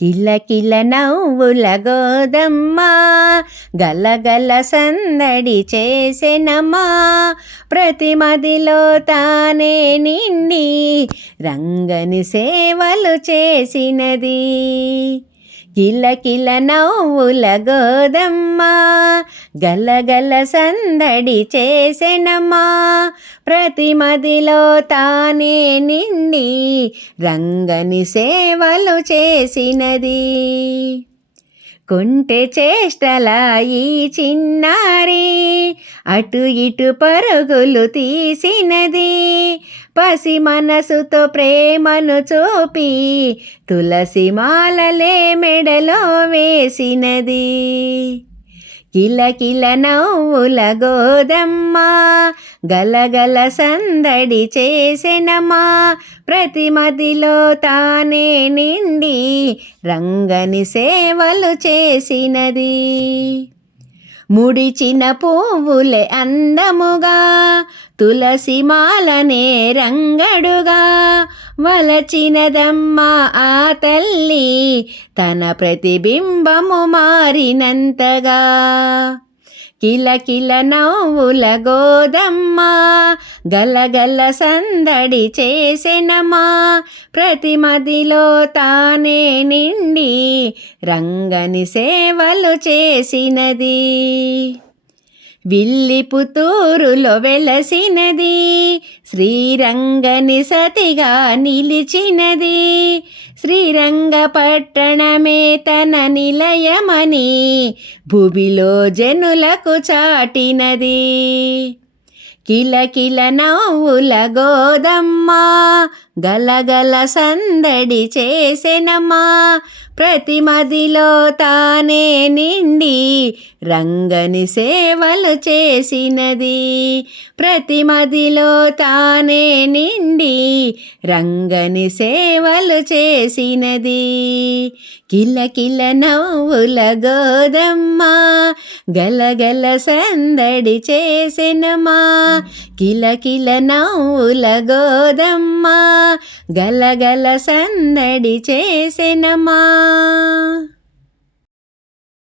కిలకిల నవ్వుల గోదమ్మ గలగల సందడి చేసెనమ్మా. ప్రతి మదిలో తానే నిండి రంగని సేవలు చేసినది. కిలకిల నవ్వుల గోదమ్మ గలగల సందడి చేసెనమ్మా. ప్రతి మదిలో తానే నిండి రంగని సేవలు చేసినది. కొంటె చేష్టల ఈ చిన్నారి అటు ఇటు పరుగులు తీసినది. పసి మనసుతో ప్రేమను చూపి తులసి మాలలే మెడలో వేసినది. కిలకిల నవ్వుల గోదమ్మ గలగల సందడి చేసెనమ్మా. ప్రతి మదిలో తానే నిండి రంగని సేవలు చేసినది. ముడిచిన పువ్వులే అందముగా తులసి మాలనే రంగడుగా వలచినదమ్మ ఆ తల్లి తన ప్రతిబింబము మారినంతగా. కిలకిల నవ్వుల గోదమ్మ గలగల సందడి చేసెనమ్మా. ప్రతి మదిలో తానే నిండి రంగని సేవలు చేసినది. విల్లి పుత్తూరులో వెలసినది శ్రీరంగని సతిగా నిలిచినది. శ్రీరంగపట్టణమే తన నిలయమని భూమిలో జనులకు చాటినది. కిలకిల నవ్వుల గోదమ్మ గలగల సందడి చేసెనమ్మా. ప్రతి మదిలో తానే నిండి రంగని సేవలు చేసినది. ప్రతి మదిలో తానే నిండి రంగని సేవలు చేసినది. కిలకిల నవ్వుల గోదమ్మ గలగల సందడి చేసెనమ్మా. కిలకిల నవ్వుల గోదమ్మ గలగల సందడి చేసెనమ్మా.